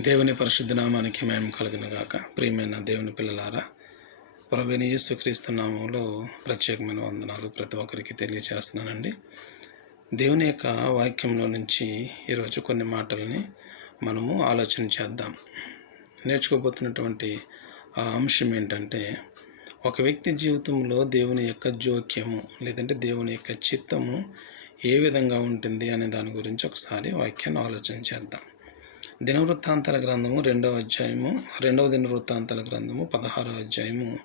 దేవుని పరిశుద్ధ నామానికి మేము కలిగినగాక. ప్రియమైన దేవుని పిల్లలారా ప్రభుని యేసుక్రీస్తు నామంలో ప్రత్యేకమైన వందనాలు ప్రతి ఒక్కరికి తెలియజేస్తున్నానండి దేవుని యొక్క వాక్యంలో నుంచి ఈరోజు కొన్ని మాటల్ని మనము ఆలోచన చేద్దాం. నేర్చుకోబోతున్నటువంటి ఆ అంశం ఏంటంటే ఒక వ్యక్తి జీవితంలో దేవుని యొక్క జోక్యము లేదంటే దేవుని యొక్క చిత్తము ఏ విధంగా ఉంటుంది అనే దాని గురించి ఒకసారి వాక్యాన్ని ఆలోచన చేద్దాం. దినవృత్తాంతాల గ్రంథము రెండవ అధ్యాయము రెండవ దినవృత్తాంతాల గ్రంథము పదహారవ అధ్యాయము.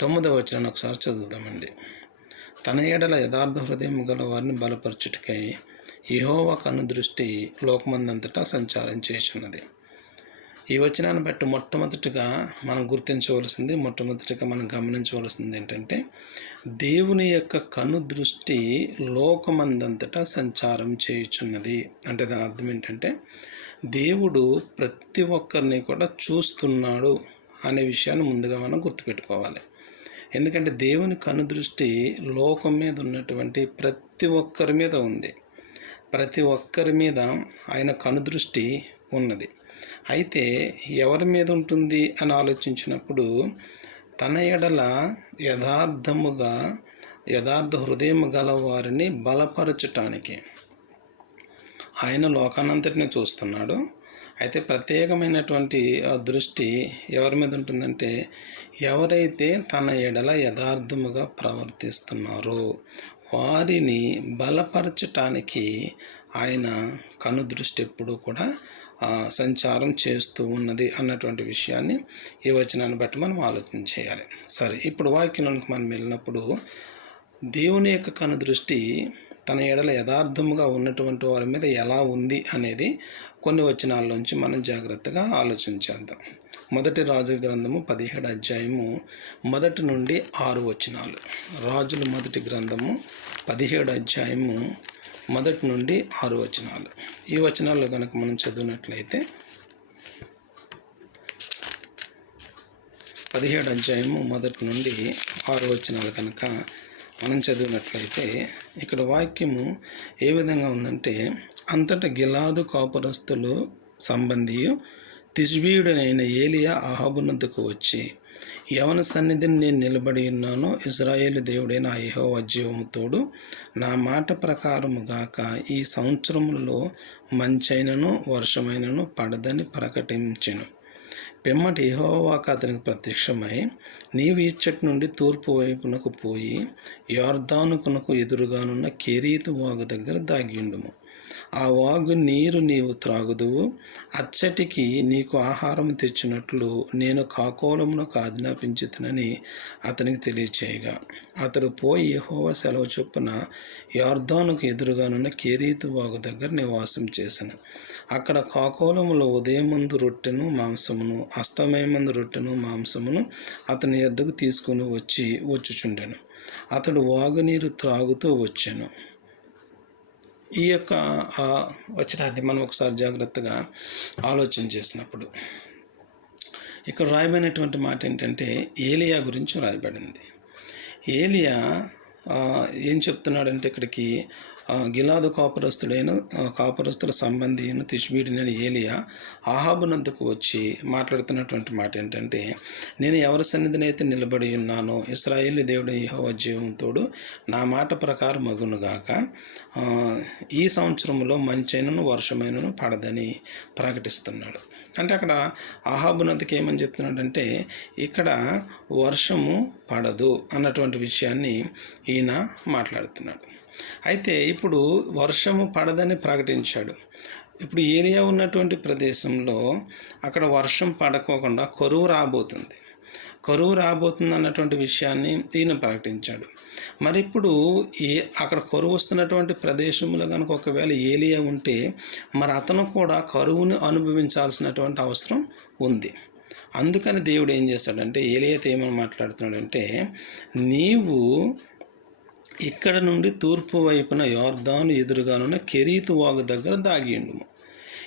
తొమ్మిదవ వచనాన్ని ఒకసారి చదువుదామండి. తన ఏడల యథార్థ హృదయం గల వారిని బలపరచుటకై యెహోవా కను దృష్టి లోకమందంతటా సంచారం చేస్తున్నది ఈ వచనాన్ని బట్టి మొట్టమొదటిగా మనం గుర్తించవలసింది మొట్టమొదటిగా మనం గమనించవలసింది ఏంటంటే దేవుని యొక్క కను దృష్టి లోకమందంతటా సంచారం చేయుచున్నది. అంటే దాని అర్థం ఏంటంటే దేవుడు ప్రతి ఒక్కరిని కూడా చూస్తున్నాడు అనే విషయాన్ని ముందుగా మనం గుర్తుపెట్టుకోవాలి. ఎందుకంటే దేవుని కనుదృష్టి లోకం మీద ఉన్నటువంటి ప్రతి ఒక్కరి మీద ఉంది. ప్రతి ఒక్కరి మీద ఆయన కనుదృష్టి ఉన్నది. అయితే ఎవరి మీద ఉంటుంది అని ఆలోచించినప్పుడు తన ఎడల యథార్థముగా యథార్థ హృదయం గల వారిని బలపరచటానికి ఆయన లోకానంతటిని చూస్తున్నాడు. అయితే ప్రత్యేకమైనటువంటి దృష్టి ఎవరి మీద ఉంటుందంటే ఎవరైతే తన ఎడల యథార్థముగా ప్రవర్తిస్తున్నారో వారిని బలపరచటానికి ఆయన కనుదృష్టి ఎప్పుడూ కూడా సంచారం చేస్తూ ఉన్నది అన్నటువంటి విషయాన్ని ఈ వచనాన్ని బట్టి మనం ఆలోచన చేయాలి. సరే ఇప్పుడు వాక్యంలోనికి మనం వెళ్ళినప్పుడు దేవుని యొక్క కనుదృష్టి తన ఎడల యథార్థముగా ఉన్నటువంటి వారి మీద ఎలా ఉంది అనేది కొన్ని వచనాల్లోంచి మనం జాగ్రత్తగా ఆలోచన చేద్దాం. మొదటి రాజు గ్రంథము పదిహేడు అధ్యాయము మొదటి నుండి ఆరు వచనాలు. రాజుల మొదటి గ్రంథము పదిహేడు అధ్యాయము మొదటి నుండి ఆరు వచనాలు. ఈ వచనాల్లో కనుక మనం చదివినట్లయితే పదిహేడు అధ్యాయము మొదటి నుండి ఆరు వచనాలు కనుక మనం చదివినట్లయితే ఇక్కడ వాక్యము ఏ విధంగా ఉందంటే అంతటా గిలాదు కాపురస్తులు సంబంధియు తిజ్బీయుడనైన ఏలియా అహాబునందుకు వచ్చి యవన సన్నిధిని నేను నిలబడి ఉన్నానో ఇజ్రాయేలు దేవుడైన అయ్యో జీవముతోడు నా మాట ప్రకారము గాక ఈ సంవత్సరములో మంచైనను వర్షమైనను పడదని ప్రకటించెను. పిమ్మటి యహోవాకు అతనికి ప్రత్యక్షమై నీవు ఇచ్చటి నుండి తూర్పు వైపునకు పోయి యార్దానుకునకు ఎదురుగానున్న కెరీతు వాగు దగ్గర దాగిండుము ఆ వాగు నీరు నీవు త్రాగుదువు. అచ్చటికి నీకు ఆహారం తెచ్చినట్లు నేను కాకోలమునకు ఆజ్ఞాపించుతునని అతనికి తెలియచేయగా. అతడు పోయి యహోవ సెలవు చొప్పున యార్దానుకు ఎదురుగానున్న కేరీతు వాగు దగ్గర నివాసం చేశాను అక్కడ కాకోలములో ఉదయమందు రొట్టెను మాంసమును అస్తమయమందు రొట్టెను మాంసమును అతని ఎద్దకు తీసుకుని వచ్చి వచ్చుచుండెను. అతడు వాగునీరు త్రాగుతూ వచ్చాను. ఈ యొక్క వచ్చినాన్ని మనం ఒకసారి జాగ్రత్తగా ఆలోచన చేసినప్పుడు ఇక్కడ రాయబడినటువంటి మాట ఏంటంటే ఏలియా గురించి రాయబడింది ఏలియా ఏం చెప్తున్నాడంటే ఇక్కడికి? గిలాదు కాపురస్తుడైన కాపురస్తుల సంబంధి అయిన ఏలియా ఆహాబునందుకు వచ్చి మాట్లాడుతున్నటువంటి మాట ఏంటంటే నేను ఎవరి సన్నిధినైతే నిలబడి ఉన్నానో ఇస్రాయేల్ దేవుడు యెహోవా జీవంతోడు నా మాట ప్రకారం మగునుగాక ఈ సంవత్సరంలో మంచైనను వర్షమైనను పడదని ప్రకటిస్తున్నాడు. అంటే అక్కడ ఆహాబునందుకు ఏమని చెప్తున్నాడంటే ఇక్కడ వర్షము పడదు అన్నటువంటి విషయాన్ని ఈయన మాట్లాడుతున్నాడు. అయితే ఇప్పుడు వర్షము పడదని ప్రకటించాడు. ఇప్పుడు ఏరియా ఉన్నటువంటి ప్రదేశంలో అక్కడ వర్షం పడకోకుండా కరువు రాబోతుంది. కరువు రాబోతుంది అన్నటువంటి విషయాన్ని ఈయన ప్రకటించాడు. మరి ఇప్పుడు ఏ అక్కడ కరువు వస్తున్నటువంటి ప్రదేశంలో కనుక ఒకవేళ ఏలియా ఉంటే మరి అతను కూడా కరువును అనుభవించాల్సినటువంటి అవసరం ఉంది. అందుకని దేవుడు ఏం చేశాడంటే ఏలియాతో ఏమని మాట్లాడుతున్నాడంటే నీవు ఇక్కడ నుండి తూర్పు వైపున యోర్దాను ఎదురుగానున్న కెరీతు వాగు దగ్గర దాగి ఉండుము.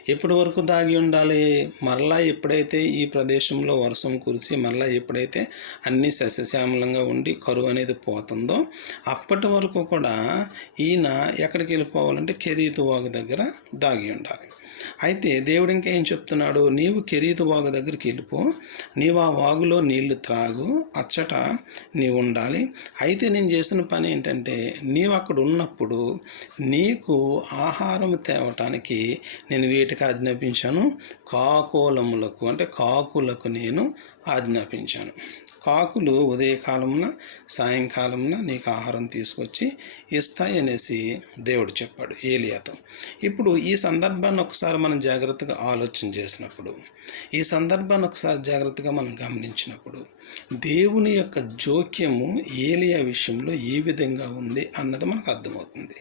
ఎప్పటి వరకు దాగి ఉండాలి? మరలా ఎప్పుడైతే ఈ ప్రదేశంలో వర్షం కురిసి మరలా ఎప్పుడైతే అన్నీ సస్యశ్యామలంగా ఉండి కరువు అనేది పోతుందో అప్పటి వరకు కూడా ఈయన ఎక్కడికి వెళ్ళిపోవాలంటే కెరీతు వాగు దగ్గర దాగి ఉండాలి. అయితే దేవుడు ఇంకా ఏం చెప్తున్నాడు? నీవు కెరీదు వాగు దగ్గరికి వెళ్ళిపో. నీవు ఆ వాగులో నీళ్ళు త్రాగు. అచ్చట నీవు ఉండాలి. అయితే నేను చేసిన పని ఏంటంటే నీవు అక్కడ ఉన్నప్పుడు నీకు ఆహారం తేవటానికి నేను వీటికి ఆజ్ఞాపించాను. కాకోలములకు అంటే కాకులకు నేను ఆజ్ఞాపించాను. కాకులు ఉదయకాలమున సాయంకాలమున నీకు ఆహారం తీసుకొచ్చి ఇస్తాయి అనేసి దేవుడు చెప్పాడు ఏలియాతో. ఇప్పుడు ఈ సందర్భాన్ని ఒకసారి మనం జాగ్రత్తగా ఆలోచన చేసినప్పుడు ఈ సందర్భాన్ని ఒకసారి జాగ్రత్తగా మనం గమనించినప్పుడు దేవుని యొక్క జోక్యము ఏలియా విషయంలో ఏ విధంగా ఉంది అన్నది మనకు అర్థమవుతుంది.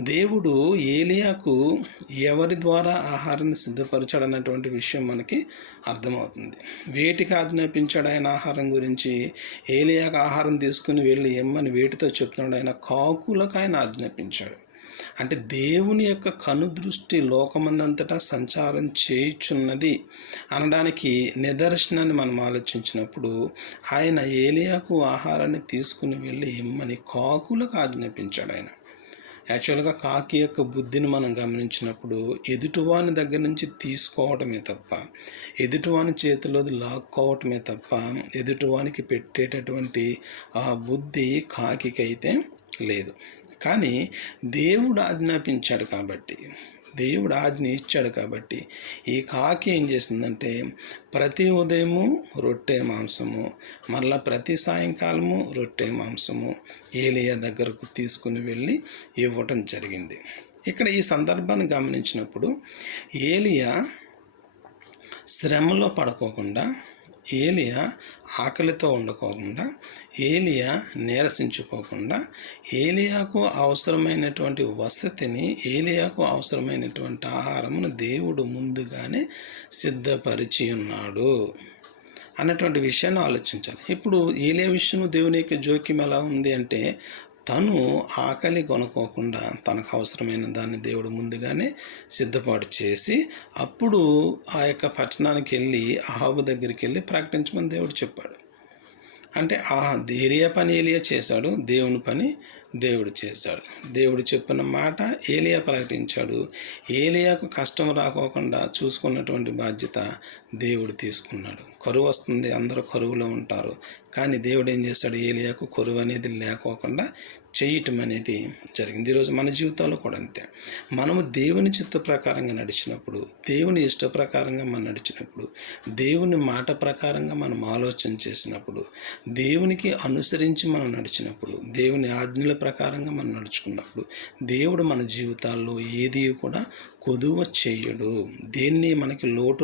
దేవుడు ఏలియాకు ఎవరి ద్వారా ఆహారాన్ని సిద్ధపరచాడు అన్నటువంటి విషయం మనకి అర్థమవుతుంది. వేటికి ఆజ్ఞాపించాడు ఆయన ఆహారం గురించి ఏలియాకు ఆహారం తీసుకుని వెళ్ళి ఎమ్మని వేటితో చెప్తున్నాడు ఆయన కాకులకు ఆయన ఆజ్ఞాపించాడు. అంటే దేవుని యొక్క కనుదృష్టి లోకమందంతటా సంచారం చేయుచున్నది అనడానికి నిదర్శనాన్ని మనం ఆలోచించినప్పుడు ఆయన ఏలియాకు ఆహారాన్ని తీసుకుని వెళ్ళి ఇమ్మని కాకులకు ఆజ్ఞాపించాడు ఆయన. యాక్చువల్గా కాకి యొక్క బుద్ధిని మనం గమనించినప్పుడు ఎదుటివాని దగ్గర నుంచి తీసుకోవటమే తప్ప ఎదుటివాని చేతిలో లాక్కోవటమే తప్ప ఎదుటివానికి పెట్టేటటువంటి ఆ బుద్ధి కాకికైతే లేదు. కానీ దేవుడు ఆజ్ఞాపించాడు కాబట్టి దేవుడు ఆజ్ఞ ఇచ్చాడు కాబట్టి ఈ కాకి ఏం చేసిందంటే ప్రతి ఉదయము రొట్టె మాంసము మరలా ప్రతి సాయంకాలము రొట్టె మాంసము ఏలియా దగ్గరకు తీసుకుని వెళ్ళి ఇవ్వటం జరిగింది. ఇక్కడ ఈ సందర్భాన్ని గమనించినప్పుడు ఏలియా శ్రమలో పడుకోకుండా ఏలియా ఆకలితో ఉండకోకుండా ఏలియా నీరసించుకోకుండా ఏలియాకు అవసరమైనటువంటి వసతిని ఏలియాకు అవసరమైనటువంటి ఆహారమును దేవుడు ముందుగానే సిద్ధపరిచి ఉన్నాడు అన్నటువంటి విషయాన్ని ఆలోచించాలి. ఇప్పుడు ఏలియా విషయం దేవుని యొక్క జోక్యం ఎలా ఉంది అంటే తను ఆకలి కొనుక్కోకుండా తనకు అవసరమైన దాన్ని దేవుడు ముందుగానే సిద్ధపాటు చేసి అప్పుడు ఆ యొక్క పట్టణానికి వెళ్ళి అహాబు దగ్గరికి వెళ్ళి ప్రకటించమని దేవుడు చెప్పాడు. అంటే ఆ ఏలియా పని ఏలియా చేశాడు? దేవుని పని దేవుడు చేశాడు. దేవుడు చెప్పిన మాట ఏలియా ప్రకటించాడు. ఏలియాకు కష్టం రాకోకుండా చూసుకున్నటువంటి బాధ్యత దేవుడు తీసుకున్నాడు. కరువు వస్తుంది అందరూ కరువులో ఉంటారు. కానీ దేవుడు ఏం చేశాడు? ఏలియాకు కరువు అనేది లేకోకుండా చేయటం అనేది జరిగింది. ఈరోజు మన జీవితంలో కూడా అంతే. మనము దేవుని చిత్త ప్రకారంగా నడిచినప్పుడు దేవుని ఇష్ట ప్రకారంగా మనం నడిచినప్పుడు దేవుని మాట ప్రకారంగా మనం ఆలోచన చేసినప్పుడు దేవునికి అనుసరించి మనం నడిచినప్పుడు దేవుని ఆజ్ఞల ప్రకారంగా మనం నడుచుకున్నప్పుడు దేవుడు మన జీవితాల్లో ఏది కూడా కొదువ చేయడు. దేన్ని మనకి లోటు